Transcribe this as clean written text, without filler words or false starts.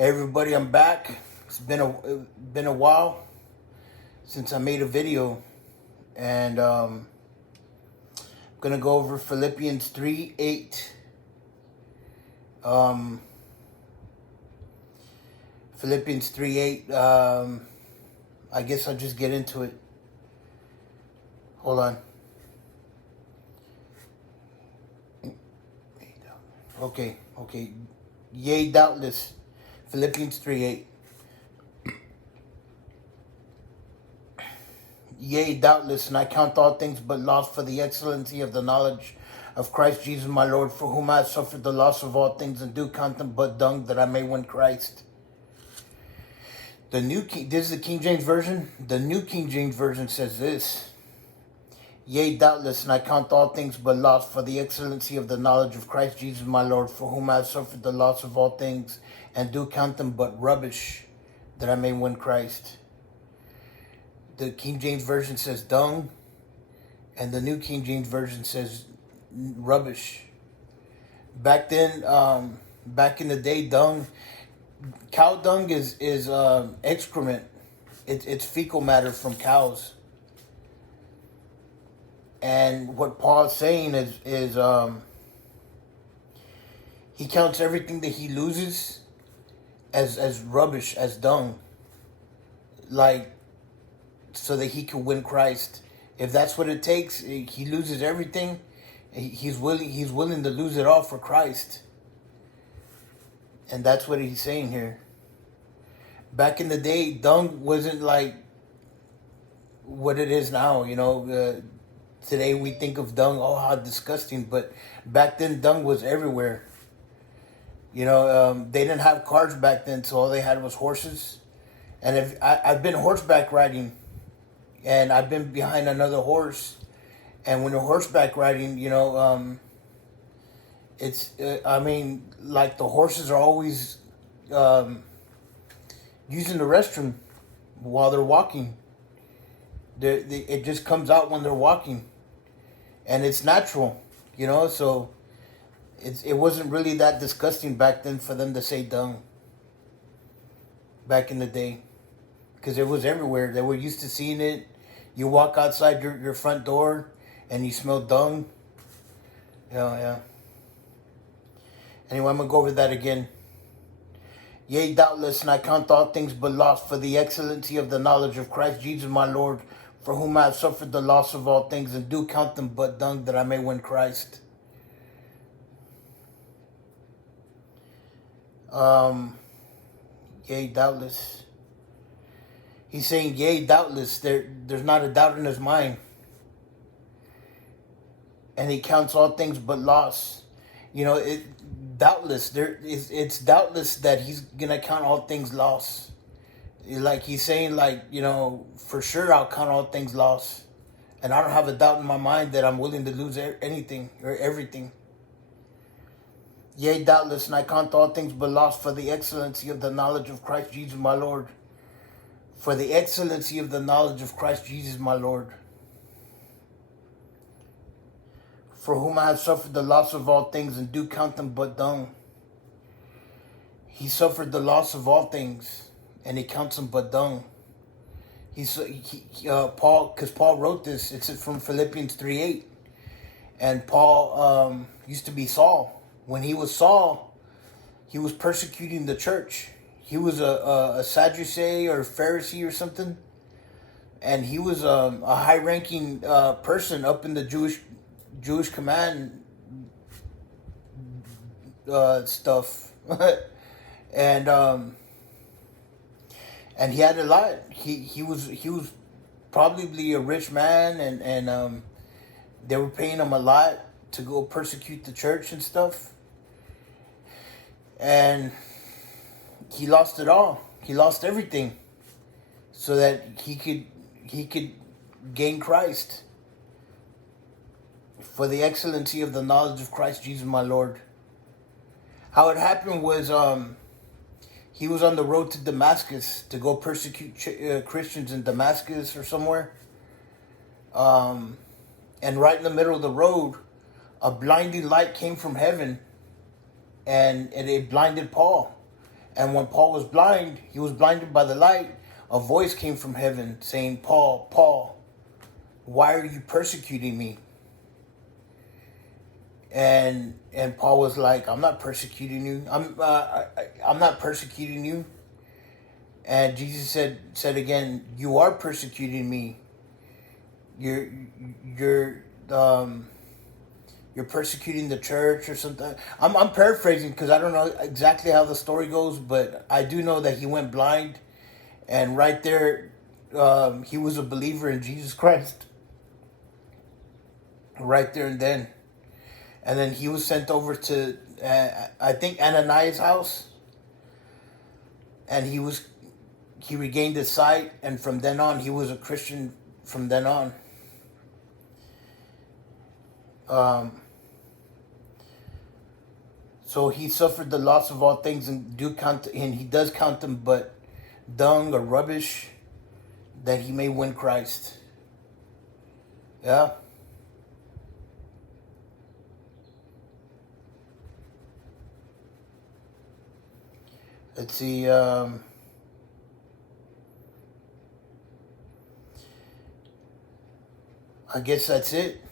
Hey everybody, I'm back. It's been a while since I made a video, and I'm gonna go over Philippians 3:8. Philippians 3:8. I guess I'll just get into it. Hold on. Okay. Yea, doubtless. Philippians 3:8. Yea, doubtless, and I count all things but loss for the excellency of the knowledge of Christ Jesus my Lord, for whom I have suffered the loss of all things, and do count them but dung, that I may win Christ. This is the King James Version. The New King James Version says this. Yea, doubtless, and I count all things but loss for the excellency of the knowledge of Christ Jesus my Lord, for whom I have suffered the loss of all things, and do count them but rubbish, that I may win Christ. The King James Version says dung, and the New King James Version says rubbish. Back then, back in the day, cow dung is excrement. It's fecal matter from cows. And what Paul's saying is he counts everything that he loses as rubbish, as dung, like, so that he can win Christ. If that's what it takes, he loses everything. He's willing to lose it all for Christ. And that's what he's saying here. Back in the day, dung wasn't like what it is now, Today we think of dung, oh, how disgusting. But back then, dung was everywhere. They didn't have cars back then, so all they had was horses. And I've been horseback riding, and I've been behind another horse. And when you're horseback riding, like the horses are always using the restroom while they're walking. It just comes out when they're walking. And it's natural, so it wasn't really that disgusting back then for them to say dung. Back in the day. Because it was everywhere. They were used to seeing it. You walk outside your front door and you smell dung. Yeah. Anyway, I'm going to go over that again. Yea, doubtless, and I count all things but loss for the excellency of the knowledge of Christ Jesus my Lord, for whom I have suffered the loss of all things, and do count them but dung, that I may win Christ. Yea, doubtless. He's saying, yea, doubtless. There's not a doubt in his mind. And he counts all things but loss. Doubtless. It's doubtless that he's going to count all things loss. Like he's saying, for sure I'll count all things loss. And I don't have a doubt in my mind that I'm willing to lose anything or everything. Yea, doubtless, and I count all things but loss for the excellency of the knowledge of Christ Jesus my Lord. For the excellency of the knowledge of Christ Jesus my Lord. For whom I have suffered the loss of all things, and do count them but dung. He suffered the loss of all things, and he counts them but dung. Paul wrote this. It's from Philippians 3:8, and Paul used to be Saul. When he was Saul, he was persecuting the church. He was a Sadducee or Pharisee or something, and he was a high-ranking person up in the Jewish command stuff, and he had a lot. He was probably a rich man, and they were paying him a lot to go persecute the church and stuff. And he lost it all. He lost everything, so that he could gain Christ. For the excellency of the knowledge of Christ Jesus my Lord. How it happened was he was on the road to Damascus to go persecute Christians in Damascus or somewhere. And right in the middle of the road, a blinding light came from heaven, and it blinded Paul. And when Paul was blind, he was blinded by the light. A voice came from heaven saying, Paul, Paul, why are you persecuting me? And Paul was like, I'm not persecuting you. I'm not persecuting you. And Jesus said again, you are persecuting me. You're persecuting the church or something. I'm paraphrasing because I don't know exactly how the story goes, but I do know that he went blind, and right there, he was a believer in Jesus Christ. Right there and then. And then he was sent over to, I think, Ananias' house. And he regained his sight. And from then on, he was a Christian from then on. So he suffered the loss of all things and he does count them but dung or rubbish, that he may win Christ. Yeah. Let's see. I guess that's it.